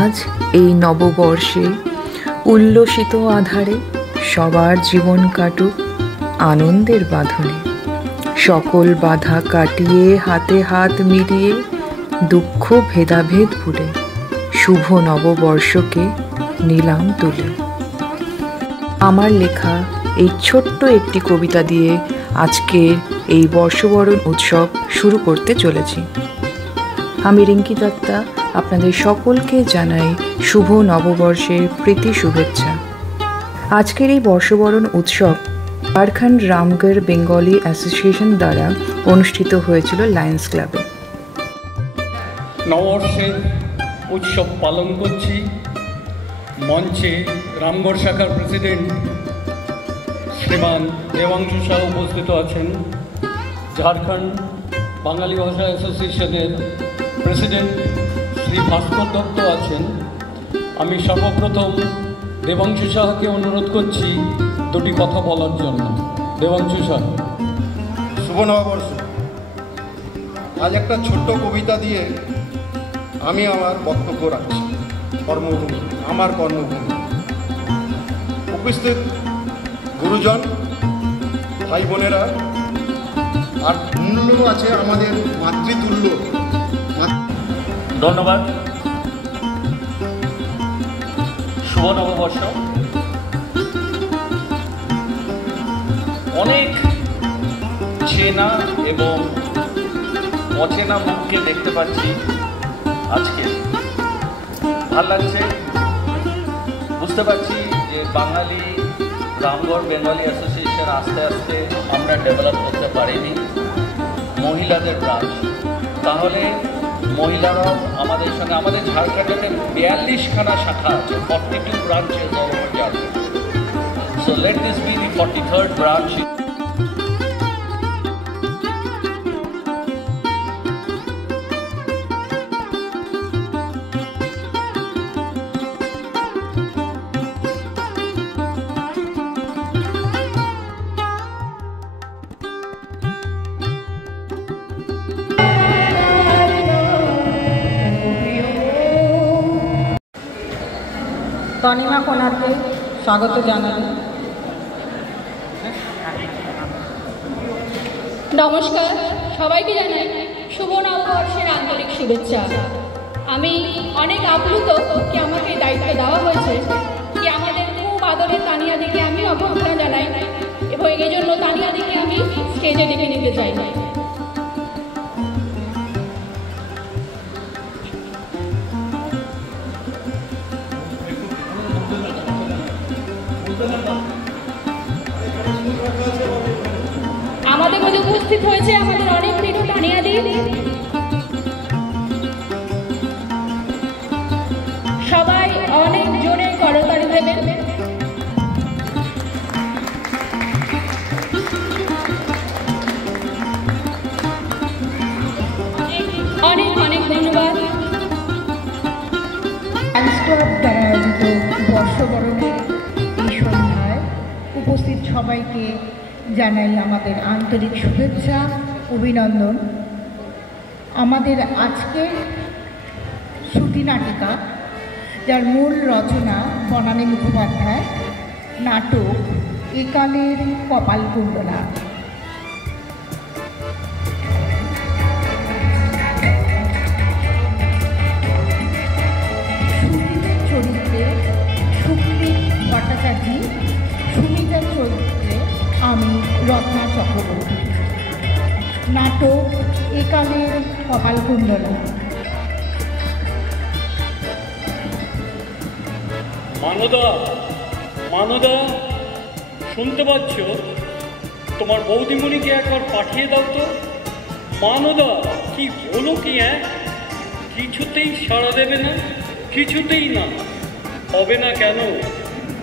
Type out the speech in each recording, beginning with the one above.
আজ এই নববর্ষে উল্লসিত আধারে সবার জীবন কাটুক আনন্দের বাঁধনে। সকল বাধা কাটিয়ে হাতে হাত মিলিয়ে দুঃখ ভেদাভেদ ভুলে শুভ নববর্ষকে নিলাম তুলে। আমার লেখা এই ছোট্ট একটি কবিতা দিয়ে আজকের এই বর্ষবরণ উৎসব শুরু করতে চলেছি। আমি রিঙ্কি দত্তা আপনাদের সকলকে জানাই শুভ নববর্ষের প্রীতি শুভেচ্ছা। আজকের এই বর্ষবরণ উৎসব ঝাড়খণ্ড রামগড় বেঙ্গলি অ্যাসোসিয়েশন দ্বারা অনুষ্ঠিত হয়েছিল লায়ন্স ক্লাবে। নববর্ষের উৎসব পালন করছি। মঞ্চে রামগড় শাখার প্রেসিডেন্ট শ্রীমান দেবাংশু শাহ উপস্থিত আছেন। ঝাড়খণ্ড বাঙালি ভাষা অ্যাসোসিয়েশনের প্রেসিডেন্ট শ্রী ভাস্কর দত্ত আছেন। আমি সর্বপ্রথম দেবাংশু শাহকে অনুরোধ করছি দুটি কথা বলার জন্য। দেবাংশু শাহ। শুভ নববর্ষ। আজ একটা ছোট্ট কবিতা দিয়ে আমি আমার বক্তব্য রাখছি। কর্মভূমি, আমার কর্মভূমি। উপস্থিত গুরুজন, ভাই বোনেরা, আর মূল্য আছে আমাদের মাতৃতুল্য। ধন্যবাদ। শুভ নববর্ষ। অনেক চেনা এবং অচেনা মুখকে দেখতে পাচ্ছি আজকে। ভাল লাগছে। বুঝতে পারছি যে বাঙালি রামগড় বেঙ্গলি অ্যাসোসিয়েশন আস্তে আস্তে আমরা ডেভেলপ করতে পারিনি মহিলাদের ব্রাঞ্চ। তাহলে মহিলারাও আমাদের সঙ্গে, আমাদের ঝাড়খণ্ডেতে 42খানা শাখা আছে, 42 branches all over Jharkhand. So let this be the 43rd branch. Tanima কোনারকে স্বাগত জানাই। নমস্কার, সবাইকে জানাই শুভ নববর্ষের আন্তরিক শুভেচ্ছা। আমি অনেক আপ্লুত কি আমাকে দায়িত্ব দেওয়া হয়েছে কি আমাদের খুব আদরের তানিয়াদিকে আমি অভ্যর্থনা জানাই এবং এই জন্য তানিয়াদিকে আমি স্টেজে ডেকে নিতে চাই। আমাদের মধ্যে উপস্থিত হয়েছে আমাদের অনেক প্রিয় তানিয়াদি। সবাই অনেক জোরে করতালি দেবেন। অনেক অনেক ধন্যবাদ। দ্বারা আয়োজিত বর্ষবরণের এই সন্ধ্যায় উপস্থিত সবাইকে জানাই আমাদের আন্তরিক শুভেচ্ছা, অভিনন্দন। আমাদের আজকের শ্রুতি নাটিকা, যার মূল রচনা বনানী মুখোপাধ্যায়, নাটক একালের কপালকুণ্ডলা। সুমিতার চরিত্রে সুপ্রীত ভট্টাচার্য, সুমিতার চরিত্রে আমি রত্না চক্রবর্তী। নাটক একালের কপালকুণ্ডলা। মানদা, মানদা, শুনতে পাচ্ছ? তোমার বৌদিমণিকে একবার পাঠিয়ে দাও তো। মানদা, কি বলো কি? কিছুতেই সাড়া দেবে না? কিছুতেই না? হবে না কেন?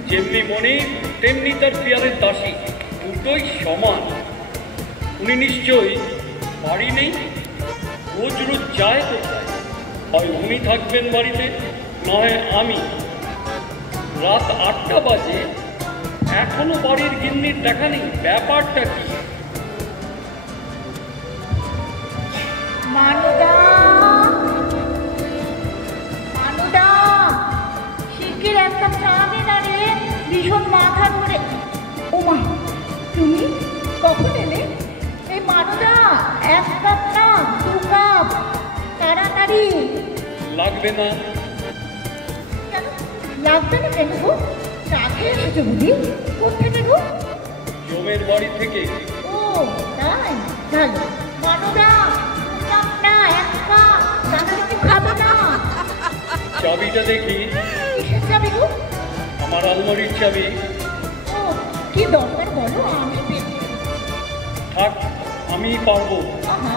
যেমনি মনে তেমনি তার পিয়ারের দাসী, দুটোই সমান। উনি নিশ্চয়ই বাড়ি নেই। রোজ রোজ যায় কোথায়? হয় উনি থাকবেন বাড়িতে, নয় আমি। রাত 8টা বাজে, এখনো বাড়ির গিন্নির দেখা নেই। ব্যাপারটা কি? তাড়াতাড়ি। লাগবে না। কেন লাগবে না কেন গো? চা খেয়ে এসেছো বুঝি? কোথেকে গো? জমের বাড়ি থেকে। ও তাই, ভালো। মানুদা কাপ না, এক কাপ, তাহলে কি খাবে না? চাবিটা দেখি। কিসের চাবি গো? আমার আলমারির চাবি। ও কি দরকার বলো, আমি পেতে। থাক, আমি পারবো। আহা,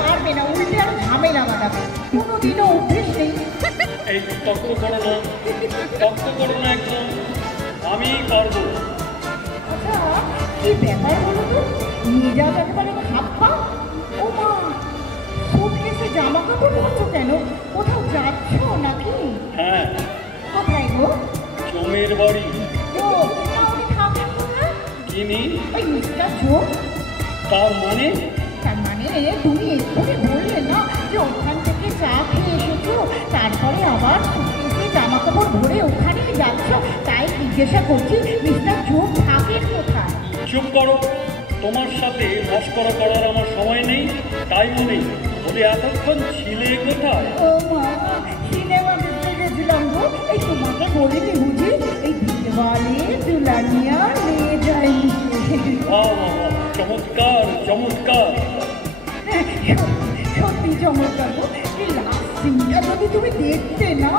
পারবে না, উল্টে আর ঝামেলা বাড়াবে। কোনোদিনও অভ্যেস নেই। এই তর্ক করো না একদম। আমি পারবো। আচ্ছা কি ব্যাপার বলো তো, মেজাজ একেবারে খাপ্পা। ও মা, সুটকেসে জামা কাপড় পরছো কেন? কোথাও যাচ্ছ নাকি? হ্যাঁ। কোথায় গো? জমের বাড়ি। ও উনি থাকেন কোথায়? চিনি। ওই মিস্টার জোর। তার মানে? তার মানে তুমি এক্ষুনি বললে না যে ওখান থেকে চা খেয়ে এসেছো, তারপরে আবার সুটকেসে জামা কাপড় ভরে ওখানেই যাচ্ছ, তাই জিজ্ঞাসা করছি মিস্টার জোর থাকেন কোথায়? চুপ করো, তোমার সাথে মস্করা করার আমার সময় নেই, টাইমও নেই। বলে এতক্ষণ ছিলে কোথায়? ও মা, সিনেমা দেখতে গেছিলাম গো। এই তোমাকে বলিনি বুঝি, এই দিলওয়ালে দুলহানিয়া নিয়ে যায়নি। চমৎকার চমৎকার। সত্যি চমৎকার গো। এই লাস্ট সিনটা যদি তুমি দেখতে না,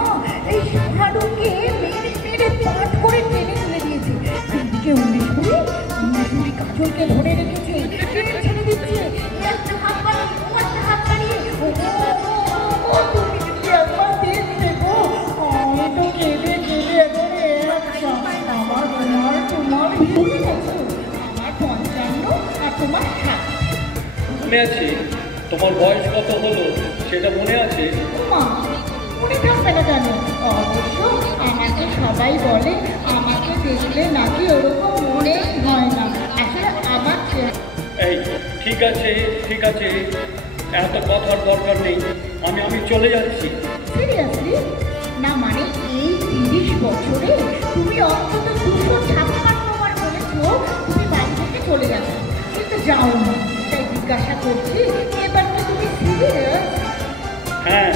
এই শাহরুখকে মেরে মেরে পাট করে টেনে তুলে দিয়েছে। এইদিকে উনিশুরি কাজলকে ধরে রেখেছে, ছেড়ে দিচ্ছে। একটা হাত বাড়িয়ে, ও একটা হাত বাড়িয়ে। ও তুমি যদি একবার দেখতে গো, আমি তো কেঁদে কেঁদে একেবারে একটা। আমার তোমার ভুলে গেছো। আমার 55 আর তোমার 60। মনে আছে? তোমার বয়স কত হলো সেটা মনে আছে? মা, মনে থাকবে না কেন? অবশ্য আমাকে সবাই বলে, আমাকে দেখলে নাকি ওরকম মনেই হয় না। আসলে আমার এই ঠিক আছে, এত কথার দরকার নেই। আমি চলে যাচ্ছি। সিরিয়াসলি না, মানে এই 30 বছরে তুমি অন্তত 256 বার বলেছো তুমি বাড়ি থেকে চলে যাচ্ছ, কিন্তু যাও না। তাই জিজ্ঞাসা করছি, এবার কি তুমি সিরিয়াস? হ্যাঁ,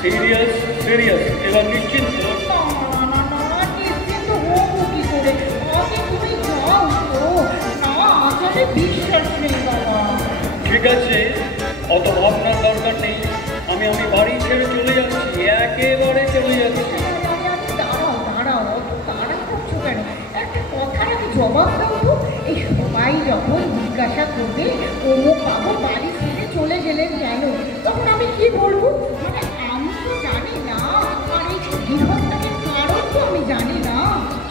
সিরিয়াস। এবার নিশ্চিন্ত। নিশ্চিন্ত হবো কি করে? আগে তুমি যাও তো না, আসলে বিশ্বাস নেই বাবা। ঠিক আছে, অত ভাবনার দরকার নেই। আমি বাড়ি ছেড়ে চলে যাচ্ছি, একেবারে চলে যাচ্ছি। দাঁড়াও, অত তাড়া করছো কেন? একটা কথার আগে জবাব দাও তো। এই সবাই যখন জিজ্ঞাসা করবে অমুক বাবু বাড়ি ছেড়ে চলে গেলেন কেন, তখন আমি কি বলবো? মানে আমি তো জানি না, আর এই গৃহত্যাগের কারণ তো আমি জানি না।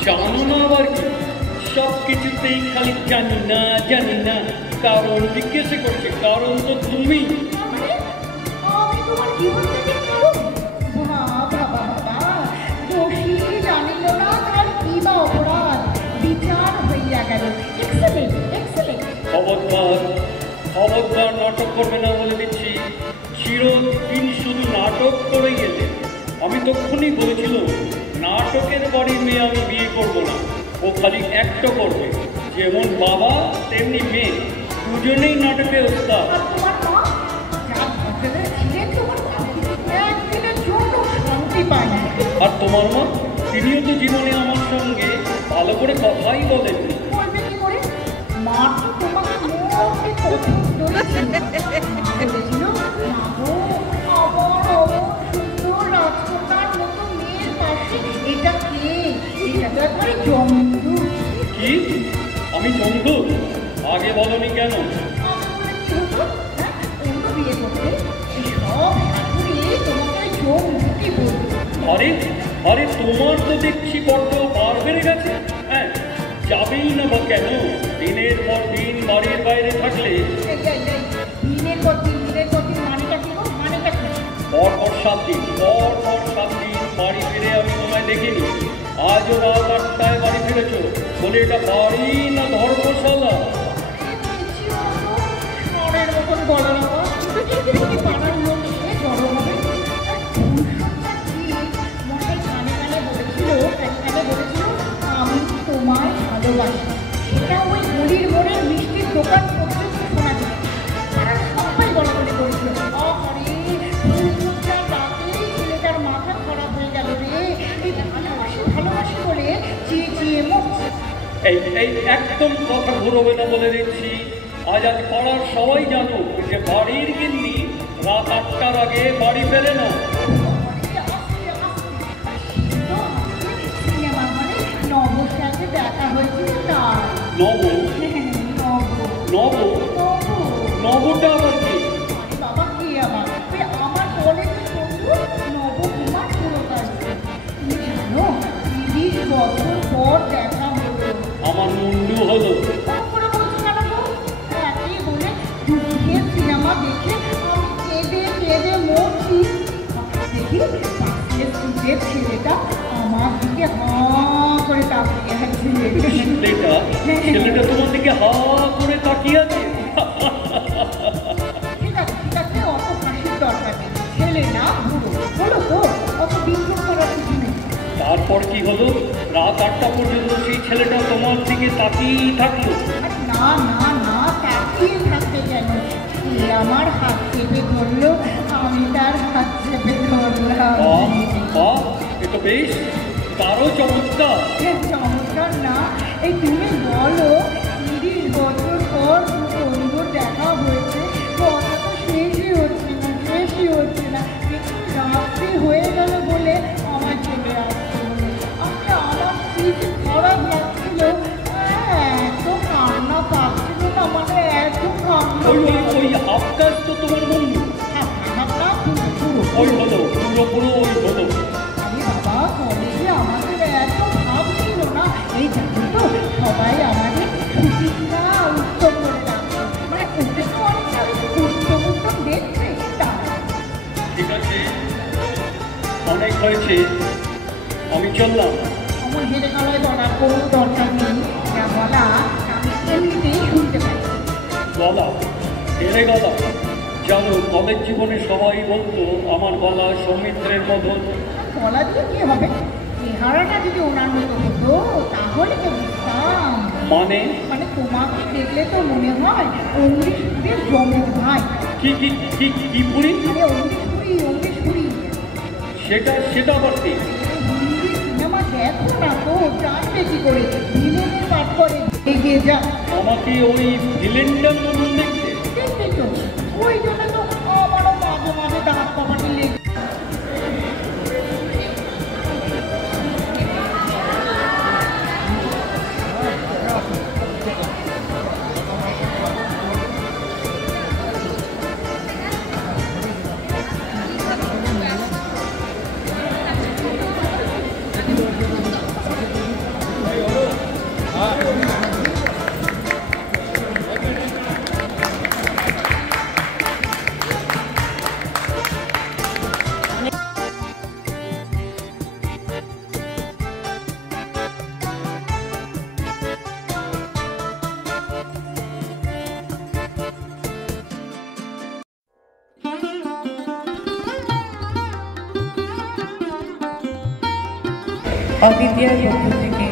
জানো না আবার কি? সব কিছুতেই খালি জানি না। কারণ জিজ্ঞেস করছে, কারণ তো তুমি। মানে আমি তোমার গৃহত্যাগের কারণ? বাবা, দোষী জানিল না তার কি বা অপরাধ, বিচার হইয়া গেল। এক্সেলেন্ট। খবরদার নাটক করবে না বলে দিচ্ছি। চিরদিন শুধু নাটক করে গেলে। আমি তখনই বলেছিল নাটকের বাড়ির মেয়ে আমি বিয়ে করব না, ও খালি একটা করবে। যেমন বাবা তেমনি মেয়ে, দুজনেই নাটকের ওস্তাদ। আর তোমার মা যা ভদ্রতা ছিলেন, তোমার একদিনের জন্য শান্তি পায় না। আর তোমার মা, তিনিও তো জীবনে আমার সঙ্গে ভালো করে কথাই বলেননি। বলবে কি করে? মা তো তোমাকে মোটে পছন্দই ছিল। মা বলেছিল, মা গো, আমার সুন্দর রাজকন্যার মতো মেয়ের পাশে এটা কে? এটা তো একবারে জন্তু। কি? আমি জন্তু? আগে বলনি কেন? কি হতো? অন্য বিয়ে করতে এই সব শাশুড়ি তোমাকে জন্তুটি বলবে। আরে তোমার তো দেখছি বড্ড বার বেড়ে গেছে। হ্যাঁ, যাবেই না বা কেন? দিনের পর দিন বাড়ির বাইরে থাকলে। দিনের পর দিন মানেটা কি? পর 7 দিন বাড়ি ফিরে আমি তোমায় দেখিনি। আজও রাত 8টায় বাড়ি ফিরেছ। বলে এটা বাড়ি না ধর্মশালা? শহরের মতন বলার আবার পাড়ার মধ্যে বড় হবে। মশাই কানে বলেছিল আমি তোমায় ভালোবাসি। সেটা ওই গলির মোড়ের মিষ্টির দোকান পর্যন্ত শোনা যেত। তারা সবাই বলা বলি করেছিল, এই এই একদম কথা ঘুরবে না বলে দিচ্ছি। আজ পাড়ার সবাই জানো যে বাড়ির গিন্নি রাত 8টার আগে বাড়ি ফেরে না। নবর সাথে দেখা হয়েছিল তার। নব? নব? নবটা আবার কি? বাবা কি আবার আমার কলেজের বন্ধু নবকুমার পুরকার। তুমি জানো 30 বছর পর দেখা হলো। আমার মুন্ডু হলো। একই বলে দুঃখের সিনেমা দেখে আমি কেঁদে কেঁদে মরছি। দেখি পাশের সিটের ছেলেটা আমার দিকে হাঁ করে তাকিয়ে আছে। ছেলেটা তোমার দিকে হাঁ করে তাকিয়ে আছে? ঠিক আছে, অত হাসির দরকার নেই। ছেলে না বুড়ো হলো তো, অত বিক্ষোভ করার কিছু নেই। তারপর কি হলো? রাত 8টা পর্যন্ত সেই ছেলেটা তোমার দিকে তাকিয়েই থাকলো? না না না, তাকিয়ে থাকতে কেন? সে আমার হাত চেপে ধরলো, আমি তার হাত চেপে ধরলাম। এ তো বেশ তারও চমৎকার। চমৎকার না, এই তুমি বলো 30 বছর পর বন্ধুর দেখা হয়েছে, কথা তো শেষই হচ্ছে না। একটু রাত্রি হয়ে গেল বলে আমার চলে আসছে। আমার ঠিক খারাপ লাগছিল, এত কান্না পাচ্ছিল না, মানে এত কান্না। ওই হাফ কাজ তো তোমার বন্ধু? ওই হলো পুরো ওই হলো। আমি বাবা কলেজে আমাদের এত ভাব ছিল না। এই জানো তো সবাই আমাদের সুচিত্রা উত্তম করে রাখছে, মানে ওদের তো অনেকটা উত্তম দেখছে। ঠিক আছে, অনেক হয়েছে, আমি চললাম। আমার হেরে গলায় বলার কোনো দরকার নেই, যা বলা আমি এমনিতেই শুনতে পাই। গলা? হেরে গলা? জানো কলেজ জীবনে সবাই বলতো আমার গলা সৌমিত্রের মতো। গলা দিয়ে কি হবে? চেহারাটা যদি ওনার মতো হতো তাহলে তো বুঝতাম। মানে তোমাকে দেখলে তো মনে হয় অমৃতপুরের জমের ভাই। কি পুরি? অমৃতপুরি। সেটা আবার কি? হিন্দি সিনেমা দেখো না তো, জানবে কি করে? ভিলেনের পাঠ করে এগিয়ে যা। আমাকে ওই ভিলেনটার মতন দেখতে? দেখবে তো, ওই জন্য তো আমারও মাঝে মাঝে দাঁত কপাটি লেগে। অদিতিয়ার পক্ষ থেকে,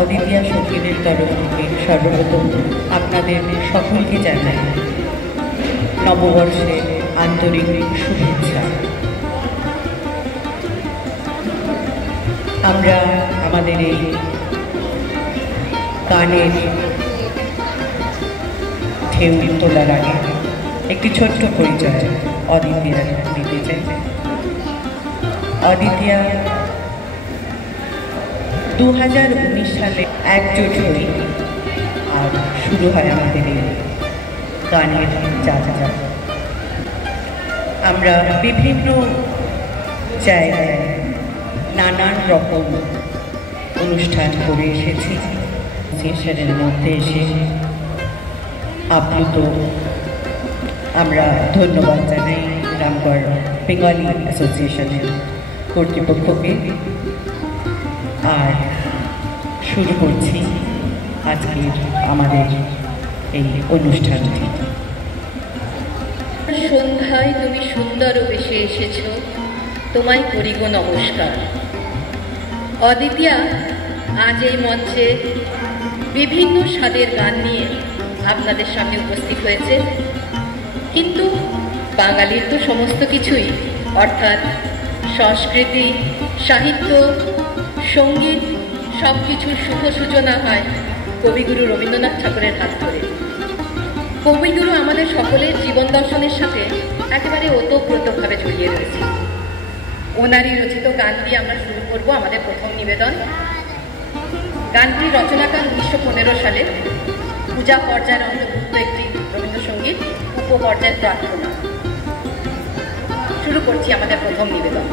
অদিতিয়া সঙ্গীদের তরফ থেকে সর্বপ্রথম আপনাদের সকলকে জানাই নববর্ষের আন্তরিক শুভেচ্ছা। আমরা আমাদের এই গানের ঢেউ তোলার আগে একটি ছোট্ট পরিচয় অদিতিয়া দিতে চাই। অদিতিয়া 2019 সালে একজোট হই আর শুরু হয় আমাদের এই গানের যাত্রা। আমরা বিভিন্ন জায়গায় নানান রকম অনুষ্ঠান করে এসেছি। সেশনের মধ্যে এসে আপ্লুত আমরা ধন্যবাদ জানাই রামগড় বেঙ্গলি অ্যাসোসিয়েশনের কর্তৃপক্ষকে। আর শুরু করছি আজকের আমাদের এই অনুষ্ঠানটি। সন্ধ্যায় তুমি সুন্দর বেশে এসেছ, তোমায় করি গো নমস্কার। অদিতিয়া আজ এই মঞ্চে বিভিন্ন স্বাদের গান নিয়ে আপনাদের সামনে উপস্থিত হয়েছে। কিন্তু বাঙালির তো সমস্ত কিছুই, অর্থাৎ সংস্কৃতি, সাহিত্য, সঙ্গীত সব কিছুর শুভ সূচনা হয় কবিগুরু রবীন্দ্রনাথ ঠাকুরের হাত ধরে। কবিগুরু আমাদের সকলের জীবন দর্শনের সাথে একেবারে ওতপ্রোতভাবে জড়িয়ে রয়েছে। ওনারই রচিত গান দিয়ে আমরা শুরু করব আমাদের প্রথম নিবেদন। গানটি রচনাকাল 1915 সালে, পূজা পর্যায়ের অন্তর্ভুক্ত একটি রবীন্দ্রসঙ্গীত, উপপর্যায়ের প্রার্থনা। শুরু করছি আমাদের প্রথম নিবেদন।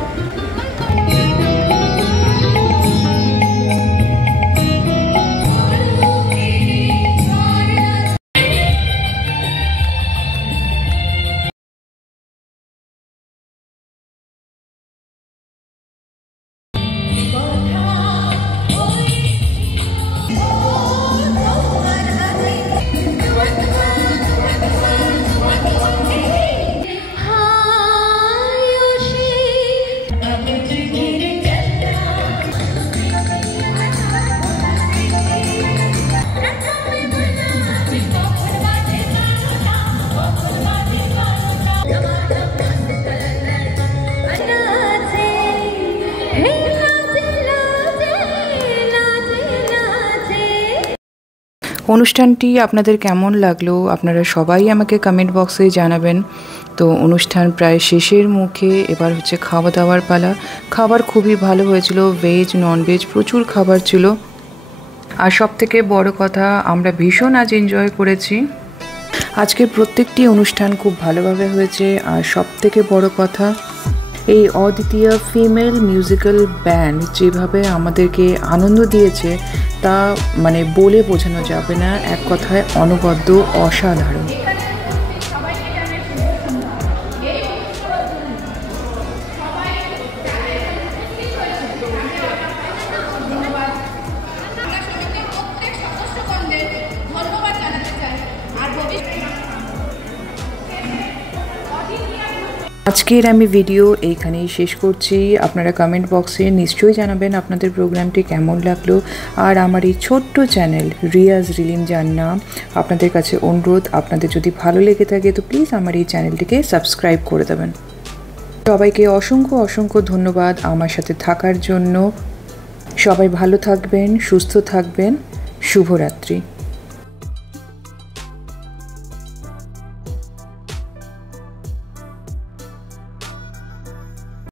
অনুষ্ঠানটি আপনাদের কেমন লাগলো আপনারা সবাই আমাকে কমেন্ট বক্সে জানাবেন। তো অনুষ্ঠান প্রায় শেষের মুখে, এবার হচ্ছে খাওয়া দাওয়ার পালা। খাবার খুবই ভালো হয়েছিল, ভেজ ননভেজ প্রচুর খাবার ছিল। আর সবথেকে বড় কথা, আমরা ভীষণ আজ এনজয় করেছি। আজকের প্রত্যেকটি অনুষ্ঠান খুব ভালোভাবে হয়েছে। আর সবথেকে বড় কথা, এই অদ্বিতীয় ফিমেল মিউজিক্যাল ব্যান্ড যেভাবে আমাদেরকে আনন্দ দিয়েছে তা মানে বলে বোঝানো যাবে না, এক কথায় অনবদ্য, অসাধারণ। আজকের আমি ভিডিও এইখানেই শেষ করছি। আপনারা কমেন্ট বক্সে নিশ্চয়ই জানাবেন আপনাদের প্রোগ্রামটি কেমন লাগলো। আর আমার এই ছোট্ট চ্যানেল রিয়াজ রিলিম জান্না, আপনাদের কাছে অনুরোধ, আপনাদের যদি ভালো লেগে থাকে তো প্লিজ আমার এই চ্যানেলটিকে সাবস্ক্রাইব করে দেবেন। সবাইকে অসংখ্য অসংখ্য ধন্যবাদ আমার সাথে থাকার জন্য। সবাই ভালো থাকবেন, সুস্থ থাকবেন। শুভরাত্রি।